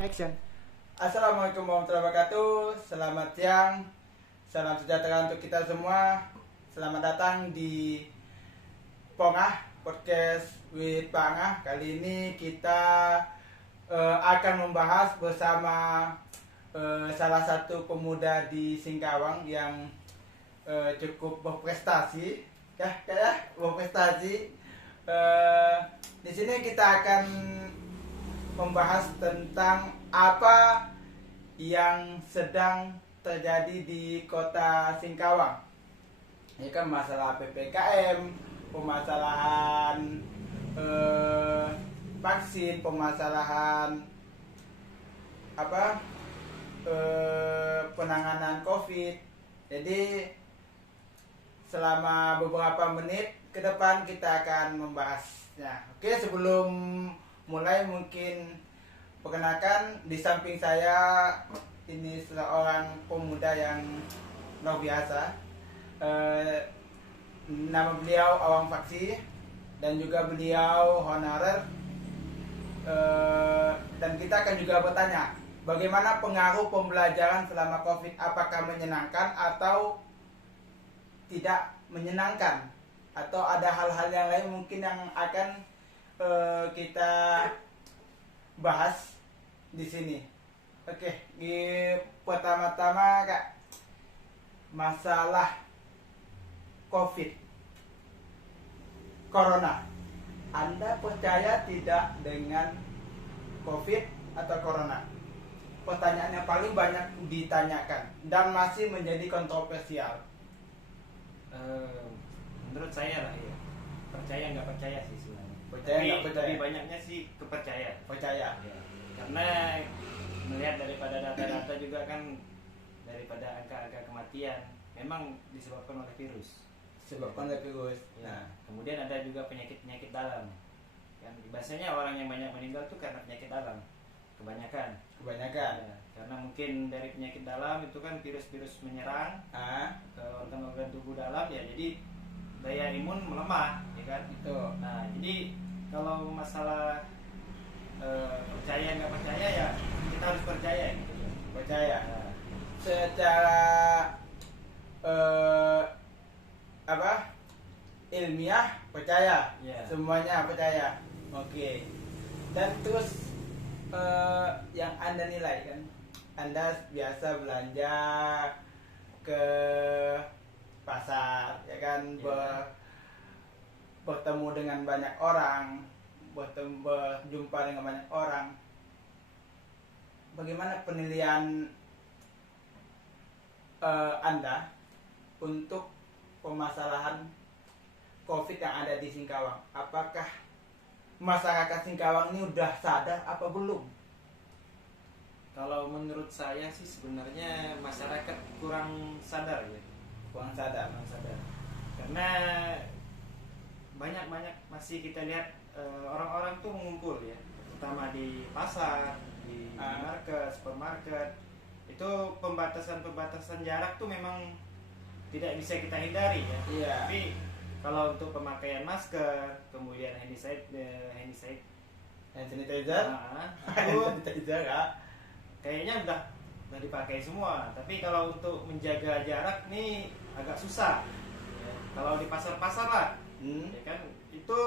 Action. Assalamualaikum warahmatullahi wabarakatuh. Selamat siang. Salam sejahtera untuk kita semua. Selamat datang di Pongah Podcast with Pangah. Kali ini kita akan membahas bersama salah satu pemuda di Singkawang yang cukup berprestasi, berprestasi. Di sini kita akan membahas tentang apa yang sedang terjadi di kota Singkawang. Ini kan masalah PPKM, permasalahan vaksin, permasalahan penanganan COVID. Jadi selama beberapa menit ke depan kita akan membahasnya. Oke, sebelum mulai mungkin perkenalkan, di samping saya ini seorang pemuda yang luar biasa. Nama beliau Awang Faksi dan juga beliau honorer. Dan kita akan juga bertanya bagaimana pengaruh pembelajaran selama COVID, apakah menyenangkan atau tidak menyenangkan, atau ada hal-hal yang lain mungkin yang akan kita bahas di sini. Oke, di pertama-tama Kak, masalah COVID Corona. Anda percaya tidak dengan COVID atau Corona? Pertanyaan yang paling banyak ditanyakan dan masih menjadi kontroversial. Menurut saya lah ya, percaya nggak percaya sih sebenarnya. Percaya nggak percaya? Lebih banyaknya sih kepercayaan. Percaya. Ya. Karena melihat daripada data-data juga kan, daripada angka-angka kematian memang disebabkan oleh virus. Sebabkan oleh virus. Nah, kemudian ada juga penyakit-penyakit dalam. Yang biasanya orang yang banyak meninggal tuh karena penyakit dalam. Kebanyakan. Kebanyakan. Ya, karena mungkin dari penyakit dalam itu kan virus-virus menyerang ke organ-organ tubuh dalam, ya jadi daya imun melemah, ya kan? Itu. Nah, jadi kalau masalah percaya nggak percaya, ya kita harus percaya gitu. Percaya. Nah, Secara ilmiah percaya. Ya. Semuanya percaya. Oke. Dan terus yang Anda nilai kan, Anda biasa belanja ke pasar, ya kan, Ya. bertemu dengan banyak orang, berjumpa dengan banyak orang. Bagaimana penilaian Anda untuk permasalahan COVID yang ada di Singkawang? Apakah masyarakat Singkawang ini udah sadar apa belum? kalau menurut saya sih sebenarnya masyarakat kurang sadar ya. Kurang sadar. Karena banyak masih kita lihat orang-orang tuh mengumpul ya, terutama di pasar, di market, supermarket. Itu pembatasan jarak tuh memang tidak bisa kita hindari ya. Iya. Tapi kalau untuk pemakaian masker, kemudian hand Hand sanitizer, itu hand sanitizer ya. kayaknya udah dipakai semua. Tapi kalau untuk menjaga jarak nih agak susah ya. Kalau di pasar-pasar lah, ya kan, itu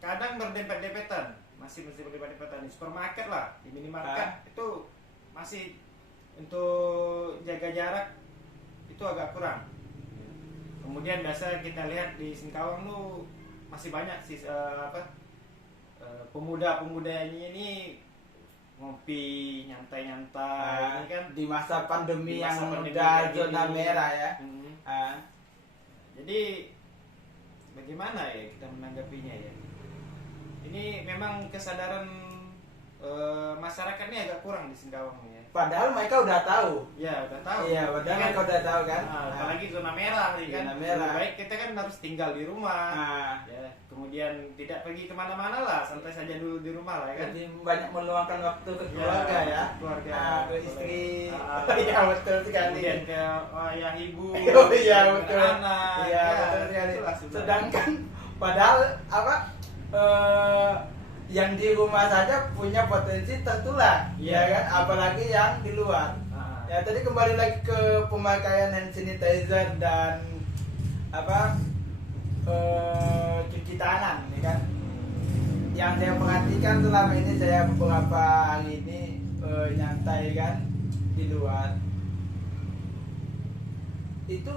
kadang berdempet-dempetan, masih berdempet-dempetan. Di supermarket lah, di minimarket itu masih untuk jaga jarak itu agak kurang. Kemudian biasa kita lihat di Singkawang tuh masih banyak sih pemuda-pemudanya ini ngopi, nyantai-nyantai, ini kan Di masa pandemi di masa yang pandemi udah kayak zona gini. merah ya. Jadi bagaimana ya kita menanggapinya ya? Ini memang kesadaran masyarakatnya agak kurang di Singkawang ya. Padahal mereka udah tahu. Ya udah tahu. Iya, padahal Kan, mereka udah tahu kan. apalagi zona merah nih kan. Zona merah. Lebih baik kita kan harus tinggal di rumah. Iya. Ya, kemudian tidak pergi kemana-mana lah, santai saja dulu di rumah lah ya kan. Jadi banyak meluangkan waktu ke keluarga ya. Keluarga, Ke istri. boleh. Iya, betul sekali. Kemudian ke ayah ibu. Oh iya, ke betul. anak. Iya, Ya, betul sekali. itulah sebenarnya. Sedangkan padahal yang di rumah saja punya potensi tertular, Iya. ya kan? Apalagi yang di luar. Ah, Ya tadi kembali lagi ke pemakaian hand sanitizer dan apa cuci tangan, ya kan? Yang saya perhatikan selama ini, saya beberapa hari ini nyantai kan di luar, itu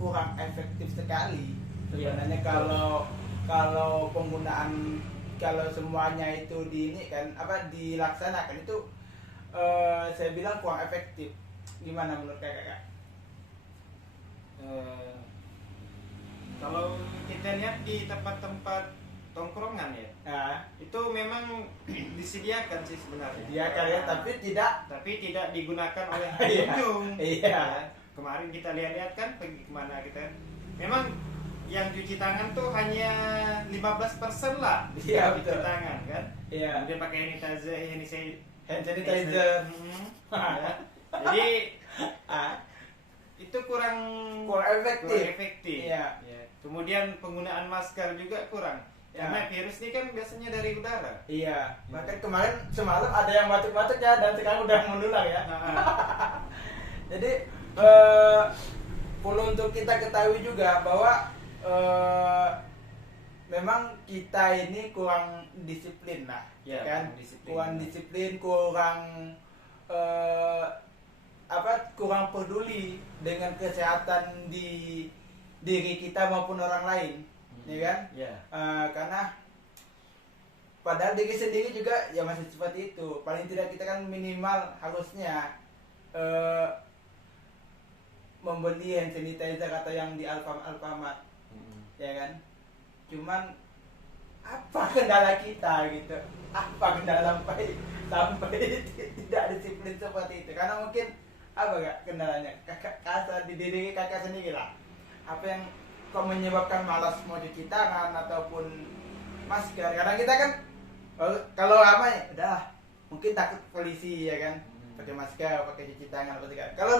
kurang efektif sekali sebenarnya. Kalau penggunaan, kalau semuanya itu di ini kan apa dilaksanakan itu, saya bilang kurang efektif. Gimana menurut kakak? Kalau kita lihat di tempat-tempat tongkrongan ya, Nah, itu memang disediakan sih sebenarnya. dia kalian tapi tidak digunakan oleh Iya. pengunjung. Iya. Ya, kemarin kita lihat-lihat kan pergi kemana kita. Memang yang cuci tangan tuh hanya 15% lah. Iya, cuci betul. tangan kan. Iya. Kemudian pakai Hand sanitizer. Ya. Jadi Ah, itu kurang efektif. efektif. Iya. Ya. Kemudian penggunaan masker juga kurang. Ya. Karena virus ini kan biasanya dari udara. Iya, bahkan kemarin semalam ada yang batuk-batuk ya, dan sekarang udah menular ya. Nah, Jadi perlu untuk kita ketahui juga bahwa memang kita ini kurang disiplin lah, Ya, kan? kurang disiplin. Kurang kurang peduli dengan kesehatan di diri kita maupun orang lain, ya kan? Ya. Karena padahal diri sendiri juga ya masih seperti itu. Paling tidak kita kan minimal harusnya membeli hand sanitizer atau yang di Alfamart, ya kan? Cuman apa kendala kita gitu? Apa kendala sampai tidak disiplin seperti itu? Karena mungkin apa gak kendalanya? Kakak kasar di diri kakak sendiri lah. Apa yang kok menyebabkan malas mau cuci tangan ataupun masker? Karena kita kan kalau lama ya udah mungkin takut polisi, ya kan? Pakai masker, pakai cuci tangan, kalau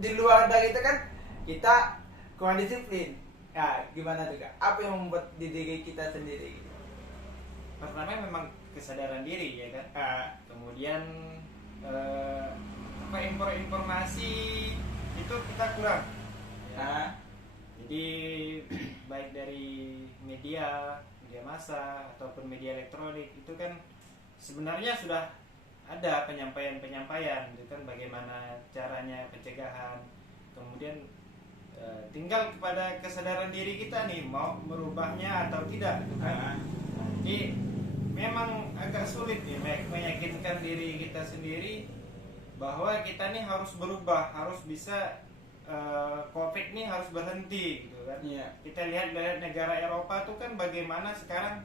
di luar dari itu kan kita kurang disiplin. Ya gimana tuh kak? Apa yang membuat di diri kita sendiri? Pertama memang kesadaran diri ya kan. Kemudian informasi itu kita kurang. Ya. Jadi baik dari media massa ataupun media elektronik itu kan sebenarnya sudah ada penyampaian itu kan bagaimana caranya pencegahan. Kemudian tinggal kepada kesadaran diri kita nih mau merubahnya atau tidak gitu kan. Jadi memang agak sulit nih meyakinkan diri kita sendiri bahwa kita nih harus berubah, harus bisa COVID nih harus berhenti gitu kan. Iya. Kita lihat dari negara Eropa tuh kan bagaimana sekarang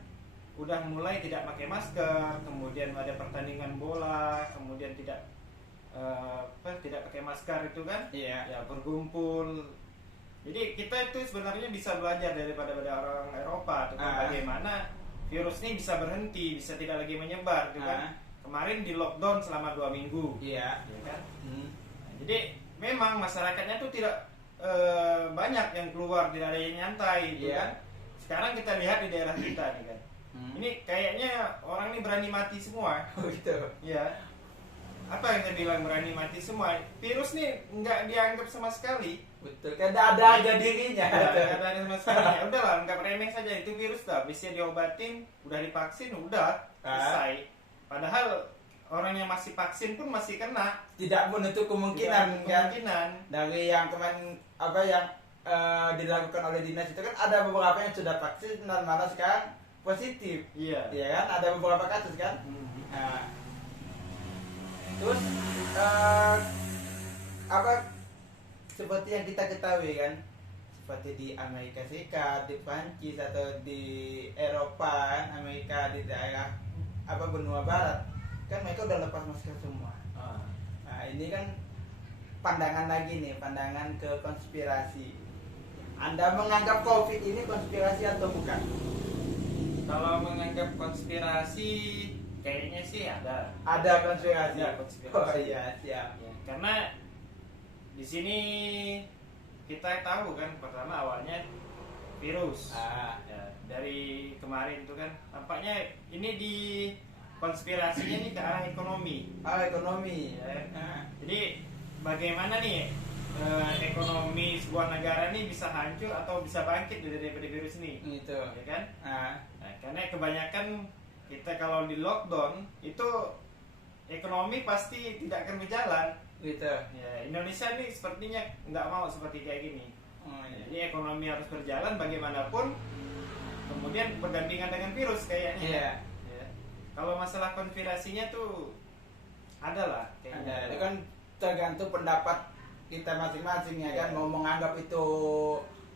udah mulai tidak pakai masker, kemudian ada pertandingan bola, kemudian tidak pakai masker itu kan. Iya. Ya berkumpul. Jadi kita itu sebenarnya bisa belajar daripada orang Eropa tuh kan bagaimana virus ini bisa berhenti, bisa tidak lagi menyebar gitu kan. Kemarin di lockdown selama 2 minggu. Iya. Ya kan? Jadi memang masyarakatnya tuh tidak banyak yang keluar, tidak ada yang nyantai gitu kan. Sekarang kita lihat di daerah kita nih kan. Ini kayaknya orang ini berani mati semua. Oh gitu. Ya. Apa yang saya bilang berani mati semua? Virus nih nggak dianggap sama sekali. Betul, kan ada harga dirinya. Nggak ada sama sekali. Ya udahlah, anggap remeh saja itu virus dah. Bisa diobatin, udah divaksin, udah selesai. Padahal orang yang masih vaksin pun masih kena. Tidak menutup kemungkinan, kan? Dari yang kemarin yang dilakukan oleh dinas itu kan ada beberapa yang sudah vaksin dan malah sekarang positif. Iya. Iya kan? Ada beberapa kasus kan? Nah, terus seperti yang kita ketahui kan, seperti di Amerika Serikat, di Prancis atau di Eropa kan, Amerika di daerah benua barat kan mereka udah lepas masker semua. Nah ini kan pandangan lagi nih, pandangan ke konspirasi. Anda menganggap COVID ini konspirasi atau bukan? Kalau menganggap konspirasi kayaknya sih ada. Ada konspirasi. Ada konspirasi. Oh iya, siap. Ya, karena di sini kita tahu kan pertama awalnya virus. Ah. Ya, dari kemarin tuh kan tampaknya ini di konspirasinya nih ke arah ekonomi. Ekonomi. Ya. Ah. Jadi bagaimana nih ekonomi sebuah negara nih bisa hancur atau bisa bangkit dari virus ini? Itu. Ya kan? Ah. Nah, karena kebanyakan kita kalau di lockdown itu ekonomi pasti tidak akan berjalan. Gitu. Ya, Indonesia nih sepertinya nggak mau seperti kayak gini. Oh, iya. Jadi ekonomi harus berjalan bagaimanapun. Kemudian berdampingan dengan virus kayaknya. Iya. Ya. Kalau masalah konspirasinya tuh ada lah. Ada. Itu kan tergantung pendapat kita masing-masing ya kan. Iya. Mau menganggap itu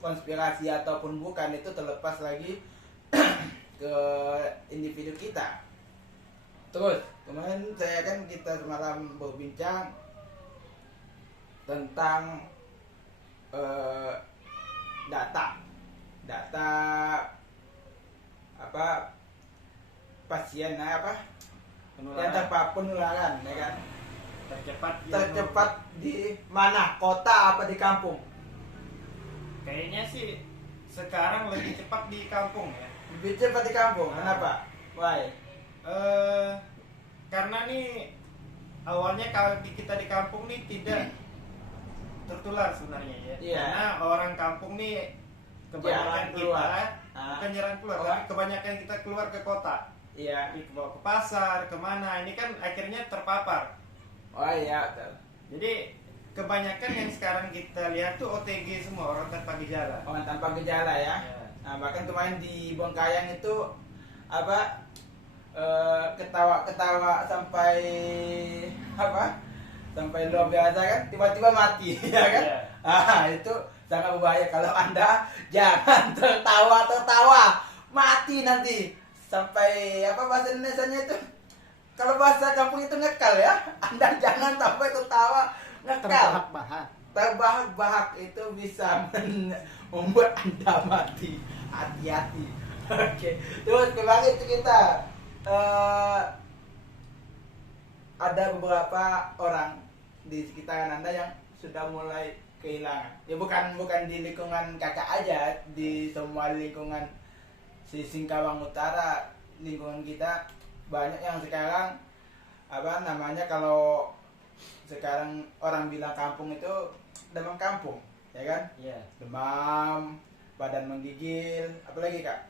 konspirasi ataupun bukan itu terlepas lagi ke individu kita. Terus kemarin saya kan kita semalam berbincang tentang data apa pasien apa yang penularan ya kan tercepat di mana, kota apa di kampung? Kayaknya sih sekarang lebih cepat di kampung ya. Lebih cepat di kampung. Kenapa? Why? Karena nih awalnya kalau kita di kampung nih tidak tertular sebenarnya ya. Iya. Karena orang kampung nih kebanyakan Jarang keluar. kita bukan jarang keluar, tapi kebanyakan kita keluar ke kota. Iya. Ke pasar, kemana? Ini kan akhirnya terpapar. Oh iya. Jadi kebanyakan yang sekarang kita lihat tuh OTG semua, orang tanpa gejala. Orang tanpa gejala ya. Ya. Nah, bahkan kemarin di Bongkayang itu apa ketawa-ketawa sampai apa? Sampai luar biasa kan, tiba-tiba mati ya kan? Iya. Itu sangat berbahaya kalau Anda jangan tertawa mati nanti. Sampai apa bahasa Indonesianya itu? Kalau bahasa kampung itu ngekal ya. Anda jangan sampai tertawa ngekal. Terbahak-bahak itu bisa membuat Anda mati. Hati-hati. Oke. Terus kembali itu kita ada beberapa orang di sekitaran Anda yang sudah mulai kehilangan. Ya bukan di lingkungan kakak aja, di semua lingkungan si Singkawang Utara, lingkungan kita banyak yang sekarang apa namanya, kalau sekarang orang bilang kampung itu demam kampung, ya kan? Iya. Demam, badan menggigil, apalagi Kak?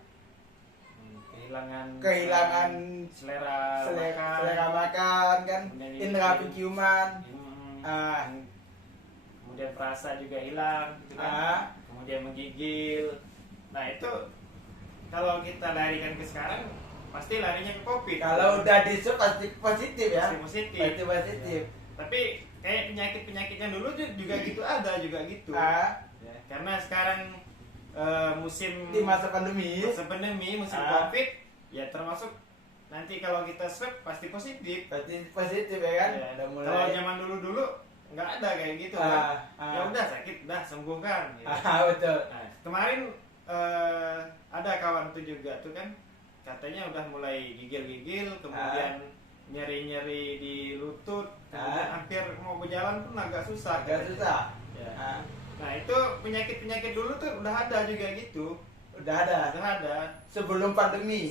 Kehilangan selera makan kan, indera penciuman, kemudian perasa juga hilang, gitu kan? Kemudian menggigil. Nah itu kalau kita larikan ke sekarang pasti larinya ke COVID. Kalau udah disub pasti positif ya. Pasti positif. Pasti positif. Ya. Tapi kayak penyakit-penyakitnya dulu juga gitu ada juga gitu. Ya, karena sekarang musim di masa pandemi, musim COVID, ya termasuk nanti kalau kita swab pasti positif. Pasti positif ya kan? Ya. Udah mulai. Kalau zaman dulu nggak ada kayak gitu kan. Ya udah sakit, udah sembuhkan. Gitu. Betul. Nah, kemarin ada kawan tuh juga tuh kan katanya udah mulai gigil-gigil, kemudian nyeri-nyeri di lutut, kemudian hampir mau berjalan pun agak susah. Susah. Ya. Nah itu penyakit-penyakit dulu tuh udah ada juga gitu. Udah ada. Sebelum pandemi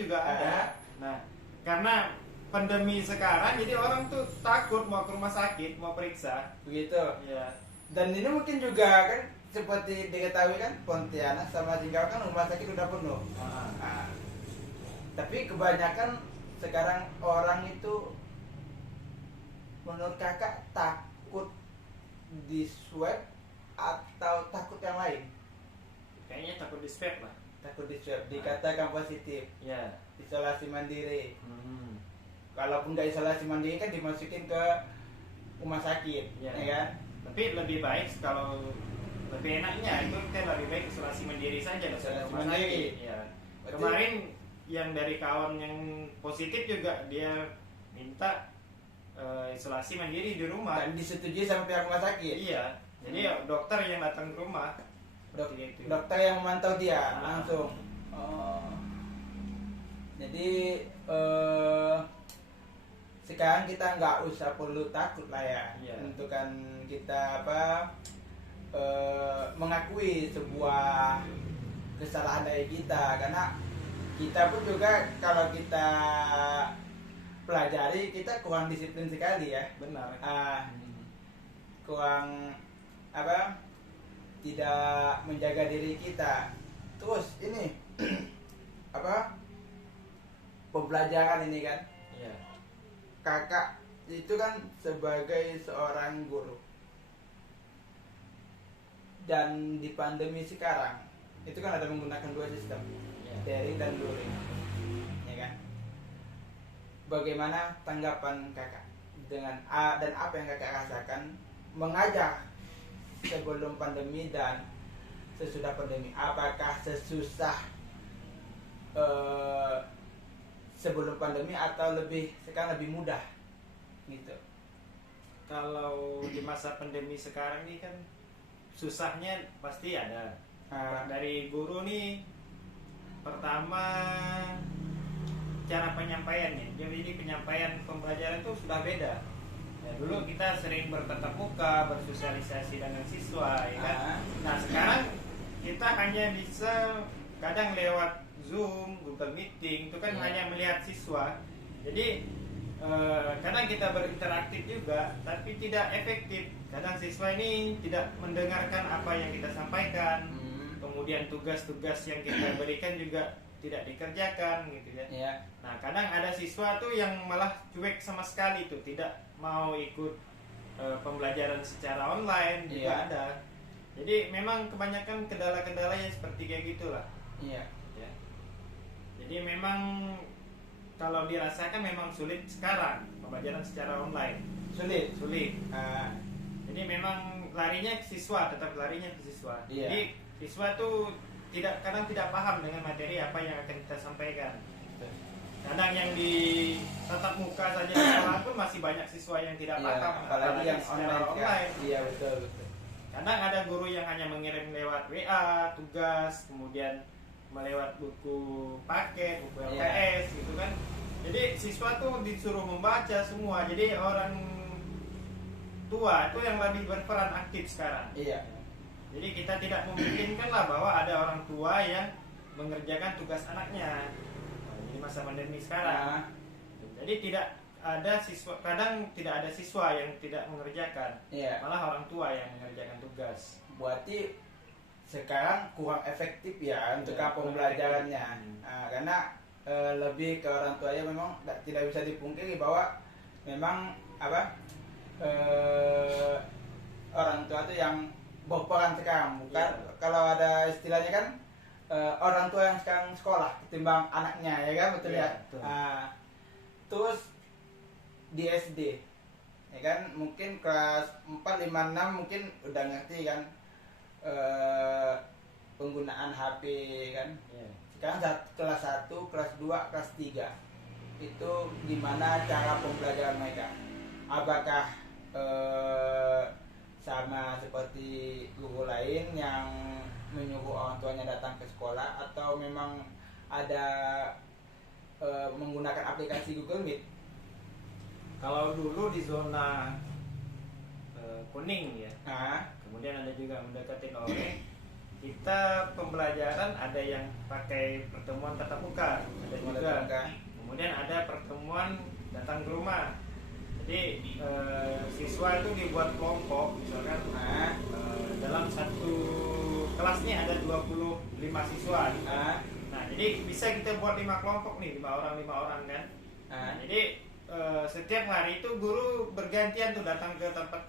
juga ada. Nah karena pandemi sekarang jadi orang tuh takut mau ke rumah sakit, mau periksa. Begitu. Ya. Dan ini mungkin juga kan seperti diketahui kan, Pontianak sama Singkawang kan rumah sakit udah penuh. Tapi kebanyakan sekarang orang itu menurut kakak takut di swab atau takut yang lain? Kayaknya takut di swab lah. Takut di swab, dikatakan positif. Ya. Isolasi mandiri. Kalaupun nggak isolasi mandiri kan dimasukin ke rumah sakit, ya kan? Tapi lebih baik kalau lebih enaknya itu kan lebih baik isolasi mandiri saja, Isolasi rumah mandiri. sakit. Ya. Kemarin yang dari kawan yang positif juga dia minta isolasi mandiri di rumah. Dan disetujui sama pihak rumah sakit. Iya. Jadi dokter yang datang ke rumah. Dokter yang memantau dia langsung. Jadi sekarang kita nggak usah perlu takut lah ya. Untuk kan kita mengakui sebuah kesalahan dari kita, karena kita pun juga kalau kita pelajari kita kurang disiplin sekali ya. Benar. Kurang apa, tidak menjaga diri kita. Terus ini apa, pembelajaran ini kan, Iya. kakak itu kan sebagai seorang guru, dan di pandemi sekarang itu kan ada menggunakan dua sistem, Iya. daring dan luring, ya kan? Bagaimana tanggapan kakak dengan dan apa yang kakak rasakan mengajar sebelum pandemi dan sesudah pandemi? Apakah sesusah sebelum pandemi atau sekarang lebih mudah gitu? Kalau di masa pandemi sekarang ini kan susahnya pasti ada. Dari guru nih, pertama cara penyampaiannya. Jadi penyampaian pembelajaran itu sudah beda. Ya, dulu kita sering bertatap muka, bersosialisasi dengan siswa, ya kan? Nah sekarang kita hanya bisa kadang lewat Zoom, Google Meeting, itu kan hanya melihat siswa. Jadi kadang kita berinteraktif juga, tapi tidak efektif. Kadang siswa ini tidak mendengarkan apa yang kita sampaikan. Kemudian tugas-tugas yang kita berikan juga tidak dikerjakan gitu ya. Iya. Nah kadang ada siswa tuh yang malah cuek sama sekali tuh, tidak mau ikut pembelajaran secara online juga Iya. ada. Jadi memang kebanyakan kendala-kendalanya seperti kayak gitulah. Iya. Ya. Jadi memang kalau dirasakan memang sulit sekarang pembelajaran secara online. Sulit. Jadi memang larinya ke siswa, tetap larinya ke siswa. Iya. Jadi siswa tuh kadang tidak paham dengan materi apa yang akan kita sampaikan. Kadang yang di tatap muka saja di sekolah pun masih banyak siswa yang tidak paham, apalagi yang secara online. Iya, betul. Kadang ada guru yang hanya mengirim lewat WA tugas, kemudian melewat buku paket, buku LPS gitu kan. Jadi siswa tuh disuruh membaca semua. Jadi orang tua itu yang lebih berperan aktif sekarang. Iya. Jadi kita tidak memungkinkan lah bahwa ada orang tua yang mengerjakan tugas anaknya. Di masa pandemi sekarang. Jadi tidak ada siswa, kadang tidak ada siswa yang tidak mengerjakan. Iya. Malah orang tua yang mengerjakan tugas. Berarti sekarang kurang efektif ya untuk pembelajarannya. Karena lebih ke orang tuanya, memang tidak bisa dipungkiri bahwa memang orang tua itu yang berperan sekarang, bukan kalau ada istilahnya kan orang tua yang sekarang sekolah ketimbang anaknya, ya kan, betul ya. Terus di SD, ya kan, mungkin kelas 4, 5, 6 mungkin udah ngerti kan penggunaan HP kan. Sekarang kelas 1, kelas 2, kelas 3 itu gimana cara pembelajaran mereka? Apakah sama seperti guru lain yang menyuruh orang tuanya datang ke sekolah, atau memang ada menggunakan aplikasi Google Meet? Kalau dulu di zona kuning ya, kemudian ada juga mendekati oranye, kita pembelajaran ada yang pakai pertemuan tatap muka, ada juga. Kemudian ada pertemuan datang ke rumah. Jadi siswa itu dibuat kelompok, misalkan dalam satu kelasnya ada 25 siswa. Nah, jadi bisa kita buat 5 kelompok nih, 5 orang kan. Nah, jadi setiap hari itu guru bergantian tuh datang ke tempat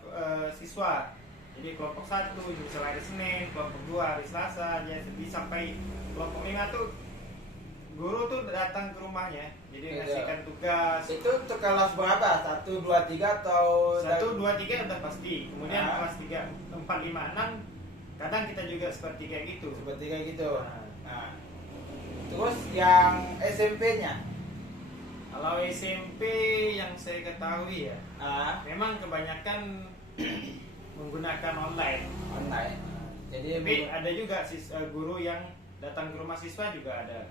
siswa. Jadi kelompok 1 misalnya hari Senin, kelompok 2 hari Selasa, jadi sampai kelompok 5 tuh guru tuh datang ke rumahnya. Jadi ngasihkan tugas. Itu untuk kelas berapa? 1, 2, 3 atau 1, 2, 3 udah pasti. Kemudian kelas 3, 4, 5, 6 kadang kita juga seperti kayak gitu. Nah. Terus yang SMP-nya? Kalau SMP yang saya ketahui ya, memang kebanyakan menggunakan online. Tapi ada juga guru yang datang ke rumah siswa juga ada.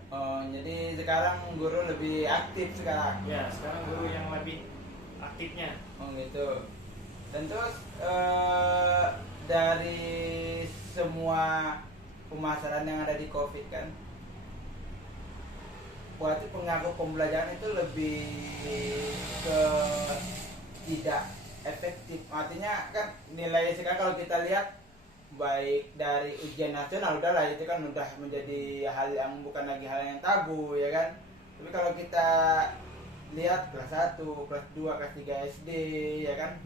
Jadi sekarang guru lebih aktif sekarang. Ya, sekarang guru yang lebih aktifnya. Gitu. Dan terus dari semua pemasaran yang ada di COVID kan. Berarti pengaruh pembelajaran itu lebih ke tidak efektif. Artinya kan nilai sekarang kalau kita lihat baik dari ujian nasional udahlah itu kan udah menjadi hal yang bukan lagi hal yang tabu ya kan. Tapi kalau kita lihat kelas 1, kelas 2, kelas 3 SD ya kan,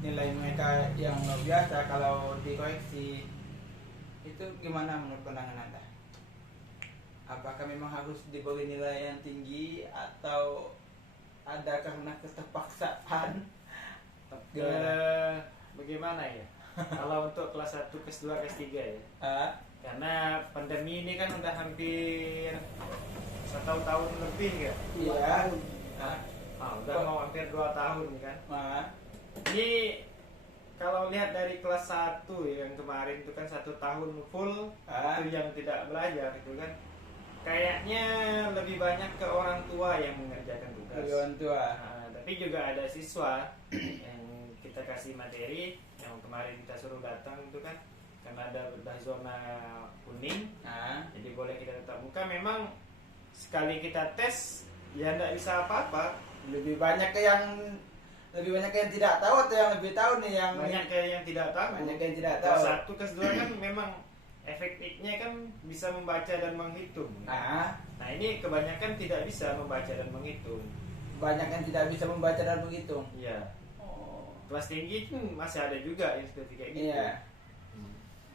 nilai mereka yang luar biasa kalau dikoreksi. Itu gimana menurut pandangan Anda? Apakah memang harus diberi nilai yang tinggi atau ada karena keterpaksaan? Bagaimana ya? Kalau untuk kelas 1, kelas 2, kelas 3 ya. Karena pandemi ini kan udah hampir 1 tahun lebih ya. Iya. Udah mau hampir 2 tahun kan. Ini kalau lihat dari kelas 1 yang kemarin itu kan 1 tahun full itu yang tidak belajar itu kan. Kayaknya lebih banyak ke orang tua yang mengerjakan tugas. Orang tua. Tapi juga ada siswa yang kita kasih materi yang kemarin kita suruh datang itu kan, karena ada udah zona kuning, jadi boleh kita tetap muka. Memang sekali kita tes ya tidak bisa apa-apa. Lebih banyak yang tidak tahu atau yang lebih tahu nih yang banyak yang tidak tahu. Banyak yang tidak tahu. Kelas 1, kelas 2 kan memang efektifnya kan bisa membaca dan menghitung. Nah ini kebanyakan tidak bisa membaca dan menghitung. Banyak yang tidak bisa membaca dan menghitung. Iya. Kelas tinggi masih ada juga yang seperti kayak gitu. Iya.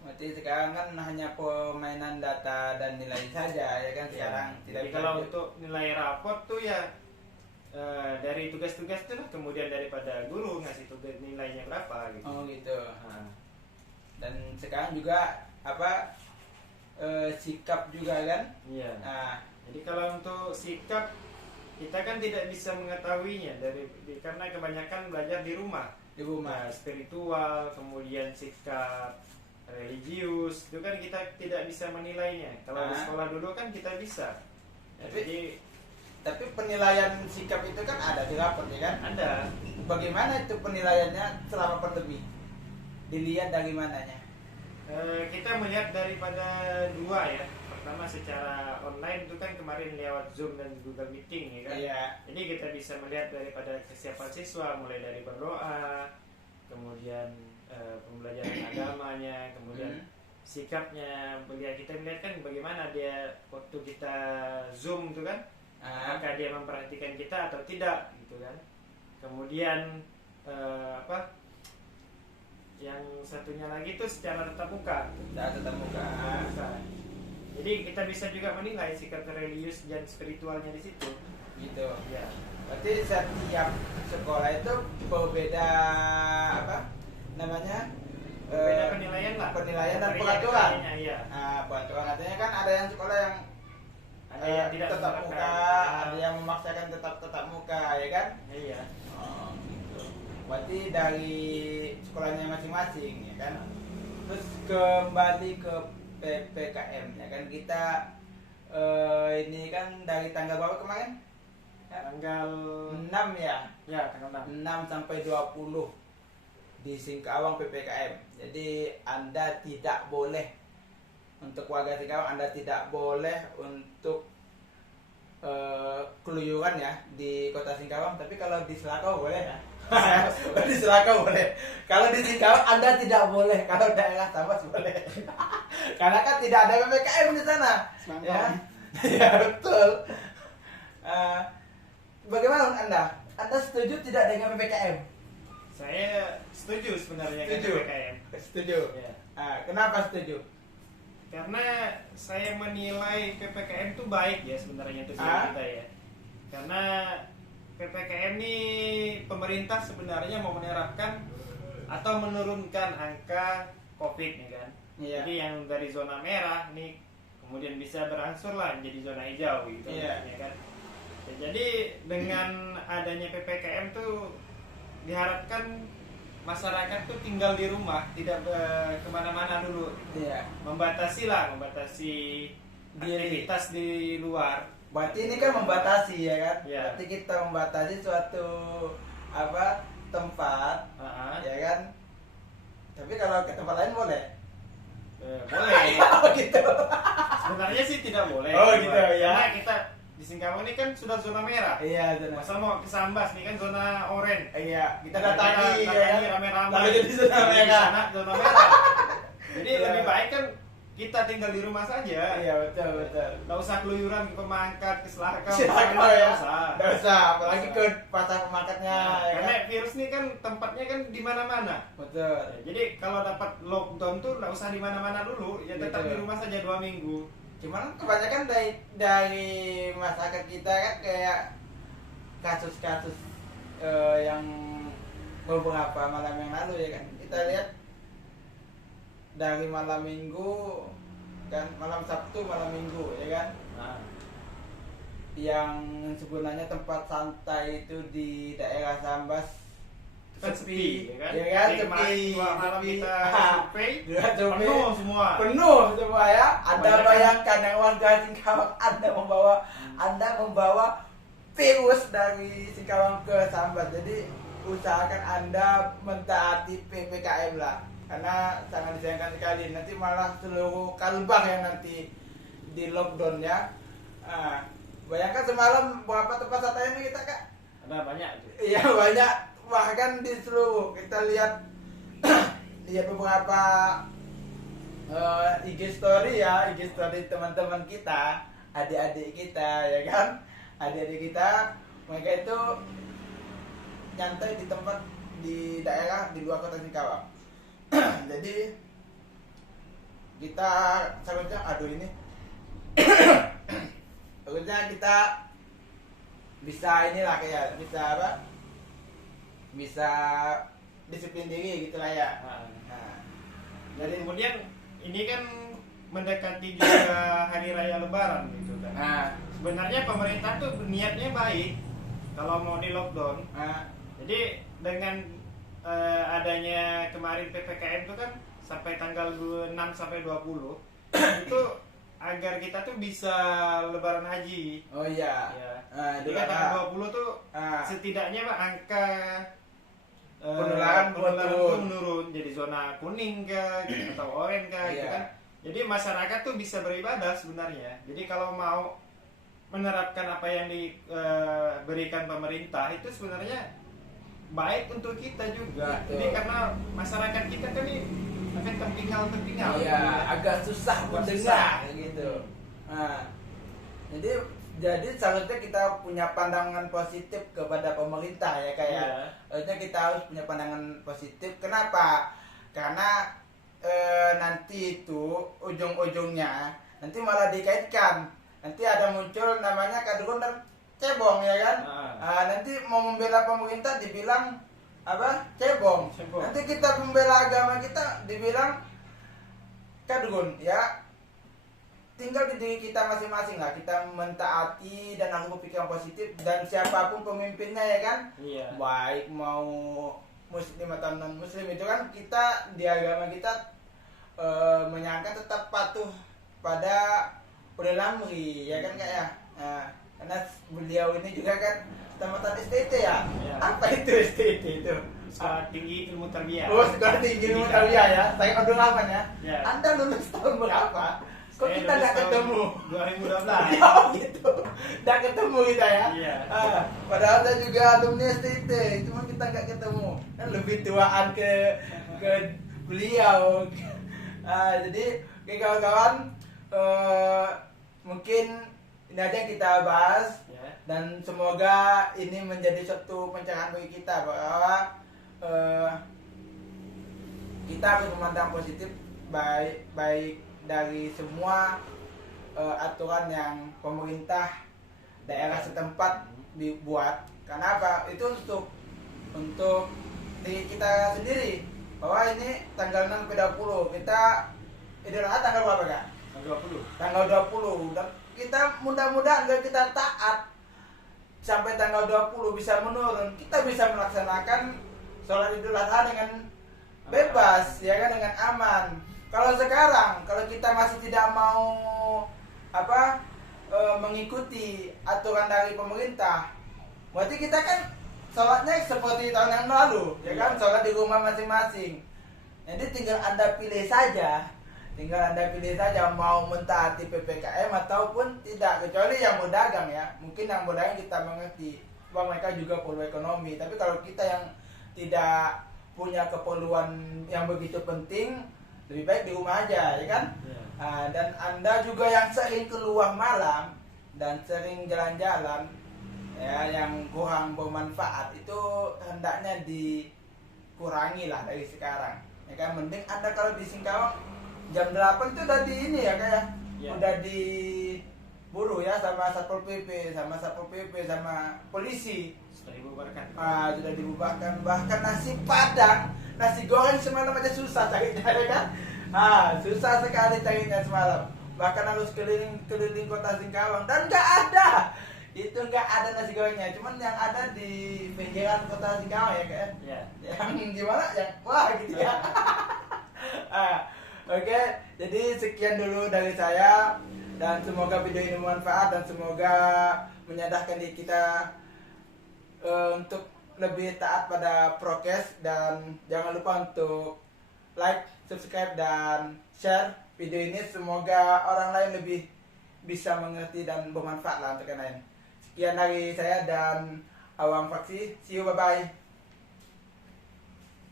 Berarti sekarang kan hanya permainan data dan nilai saja ya kan sekarang. Jadi kalau untuk nilai raport tuh ya dari tugas-tugas itu lah, kemudian daripada guru ngasih tugas nilainya berapa gitu. Oh gitu. Dan sekarang juga sikap juga kan? Iya. Jadi kalau untuk sikap kita kan tidak bisa mengetahuinya karena kebanyakan belajar di rumah. Di rumah. Spiritual, kemudian sikap religius itu kan kita tidak bisa menilainya. Kalau di sekolah dulu kan kita bisa. Tapi penilaian sikap itu kan ada di rapor ya kan? Ada. Bagaimana itu penilaiannya selama pandemi? Dilihat dari mananya? Kita melihat daripada 2 ya. Pertama secara online itu kan kemarin lewat Zoom dan Google Meeting ya kan. Iya. Jadi kita bisa melihat daripada kesiapan siswa mulai dari berdoa, kemudian pembelajaran agamanya, kemudian sikapnya. Kita melihat kan bagaimana dia waktu kita Zoom itu kan, apakah dia memperhatikan kita atau tidak gitu kan. Kemudian yang satunya lagi itu secara tatap muka. Tatap muka. Jadi kita bisa juga menilai sikap religius dan spiritualnya di situ. Gitu. Ya. Berarti setiap sekolah itu berbeda berbeda penilaian lah. Penilaian dan peraturan. Iya. Peraturan artinya kan ada yang sekolah yang ada yang tidak tetap muka, ada yang memaksakan tetap muka, ya kan? Iya. Gitu. Berarti dari sekolahnya masing-masing, ya kan? Terus kembali ke PPKM, ya kan? Kita ini kan dari tanggal berapa kemarin? Tanggal 6 ya? Ya, tanggal 6. 6 sampai 20 di Singkawang PPKM. Jadi Anda tidak boleh, untuk warga Singkawang, Anda tidak boleh untuk keluyuran ya di kota Singkawang. Tapi kalau di Selakau boleh ya. Di Selakau boleh. Kalau di Singkawang Anda tidak boleh. Kalau daerah Sambas boleh. Karena kan tidak ada PPKM di sana. Ya, ya betul. Bagaimana menurut Anda? Anda setuju tidak dengan PPKM? Saya setuju sebenarnya dengan PPKM. Setuju. Ya. Kenapa setuju? Karena saya menilai PPKM itu baik ya sebenarnya untuk kita ya. Karena PPKM ini pemerintah sebenarnya mau menerapkan atau menurunkan angka COVID nih kan. Iya. Jadi yang dari zona merah nih kemudian bisa berangsur lah menjadi zona hijau gitu ya kan. Jadi dengan adanya PPKM tuh diharapkan masyarakat tuh tinggal di rumah, tidak kemana-mana dulu. Iya. Membatasi aktivitas di luar. Berarti ini kan membatasi ya kan? Iya. Berarti kita membatasi suatu tempat, ya kan? Tapi kalau ke tempat lain boleh? Boleh. Oh gitu. sudah zona merah. Iya, zona. Masa mau ke Sambas nih kan zona oranye. Iya, kita Nah, datangi kita ya. rame-rame. Lalu jadi zona Di merah. sana zona merah. Jadi Iya. lebih baik kan kita tinggal di rumah saja. Iya, betul, betul. Nggak usah keluyuran ke Pemangkat, ke Selakau. Silakan nggak ya. usah. Nggak usah, apalagi Nggak ke usah. pasar pemarketnya. Nah, Ya karena kan? virus ini kan tempatnya kan di mana-mana. Betul. Jadi kalau dapat lockdown tuh nggak usah di mana-mana dulu, ya tetap Betul. di rumah saja 2 minggu. Cuman kebanyakan dari masyarakat kita kan kayak kasus-kasus yang beberapa malam yang lalu ya kan, kita lihat dari malam minggu kan, malam Sabtu, malam Minggu ya kan, Nah, yang sebenarnya tempat santai itu di daerah Sambas kan sepi, ya kan? ya kan, Jadi kemarin sepi, dua malam sepi. kita Ah, survei, dua survei. penuh semua. Penuh semua ya. Anda Banyak kan? bayangkan yang warga Singkawang, Anda membawa virus dari Singkawang ke Sambas. Jadi usahakan Anda mentaati PPKM lah, karena sangat disayangkan sekali. Nanti malah seluruh Kalbar yang nanti di lockdown ya. Bayangkan semalam berapa tempat wisata ini kita kak? Ada banyak tuh. Iya banyak, bahkan di seluruh kita lihat lihat beberapa IG story ya, IG story teman-teman kita, adik-adik kita ya kan, adik-adik kita, mereka itu nyantai di tempat di daerah di luar kota Singkawang. Jadi kita seharusnya ini seharusnya kita bisa inilah kayak bisa apa, bisa disiplin diri gitu lah ya. Nah, Dan kemudian ini kan mendekati juga hari raya Lebaran gitu kan. nah, Sebenarnya pemerintah tuh niatnya baik kalau mau di lockdown. nah, Jadi dengan adanya kemarin PPKM itu kan sampai tanggal 6 sampai 20 itu agar kita tuh bisa lebaran haji. oh iya. Ya. Nah, Jadi kan tanggal 20 tuh setidaknya Pak, angka penularan penularan turun. tuh menurun, jadi zona kuning kah gitu, atau oranye kah gitu Iya. kan. Jadi masyarakat tuh bisa beribadah sebenarnya. Jadi kalau mau menerapkan apa yang diberikan pemerintah itu sebenarnya baik untuk kita juga. Betul. Jadi karena masyarakat kita kan ini akan tertinggal. Iya, agak susah Agak mendengar susah. gitu. Nah, jadi seharusnya kita punya pandangan positif kepada pemerintah ya kayak. Iya. Harusnya kita harus punya pandangan positif. Kenapa? Karena nanti itu ujung-ujungnya nanti malah dikaitkan. Nanti ada muncul namanya kadrun dan cebong ya kan? Nanti mau membela pemerintah dibilang apa? Cebong. Nanti kita membela agama kita dibilang kadrun ya. Tinggal di diri kita masing-masing lah, kita mentaati dan harus berpikiran positif, dan siapapun pemimpinnya ya kan, Iya. baik mau muslim atau non muslim itu kan kita di agama kita menyarankan tetap patuh pada ulil amri ya kan kak ya. Nah, karena beliau ini juga kan tamatan STT ya. Iya. Apa itu STT itu? Sekolah Tinggi Ilmu Tarbiyah. Oh, sekolah tinggi ilmu tarbiyah ya. Saya Abdul Rahman ya. Ya. Anda lulus tahun berapa? Kok Saya kita lulus nggak tahun ketemu? 2012. Oh gitu, nggak ketemu kita ya. Iya. Padahal saya juga alumni STT, cuma kita nggak ketemu. Kan lebih tuaan ke beliau. Jadi kawan-kawan, mungkin ini aja yang kita bahas, Ya. dan semoga ini menjadi suatu pencerahan bagi kita bahwa kita harus memandang positif baik dari semua aturan yang pemerintah daerah setempat dibuat. Karena apa? Itu untuk diri kita sendiri, bahwa ini tanggal 6 ke 20 kita Idul Adha tanggal berapa kak? Tanggal 20. Tanggal 20, dan kita mudah-mudahan kalau kita taat sampai tanggal 20 bisa menurun, kita bisa melaksanakan sholat Idul Adha dengan bebas ya kan, dengan aman. Kalau sekarang kalau kita masih tidak mau mengikuti aturan dari pemerintah, berarti kita kan sholatnya seperti tahun yang lalu ya kan, sholat di rumah masing-masing. Jadi tinggal Anda pilih saja Tinggal Anda pilih saja mau mentaati PPKM ataupun tidak, kecuali yang mau dagang ya. Mungkin yang mau dagang kita mengerti bahwa mereka juga perlu ekonomi. Tapi kalau kita yang tidak punya keperluan yang begitu penting, lebih baik di rumah aja, ya kan? Dan Anda juga yang sering keluar malam dan sering jalan-jalan, ya, yang kurang bermanfaat, itu hendaknya dikurangi lah dari sekarang. Ya kan, mending Anda kalau di Singkawang jam 8 itu udah di ini ya, kayak udah diburu ya sama Satpol PP, sama polisi. Sudah dibubarkan. Sudah dibubarkan. Bahkan nasi padang, nasi goreng semalam aja susah carinya, ya kan? Susah sekali carinya semalam. Bahkan harus keliling kota Singkawang dan nggak ada. Itu nggak ada nasi gorengnya, cuman yang ada di pinggiran kota Singkawang ya, kayak. Yang gimana? Yang wah gitu ya. Oke, jadi sekian dulu dari saya, dan semoga video ini bermanfaat dan semoga menyadarkan diri kita untuk lebih taat pada prokes, dan jangan lupa untuk like, subscribe, dan share video ini. Semoga orang lain lebih bisa mengerti dan bermanfaat lah untuk yang lain. Sekian dari saya dan Awang Faksi, see you, bye bye.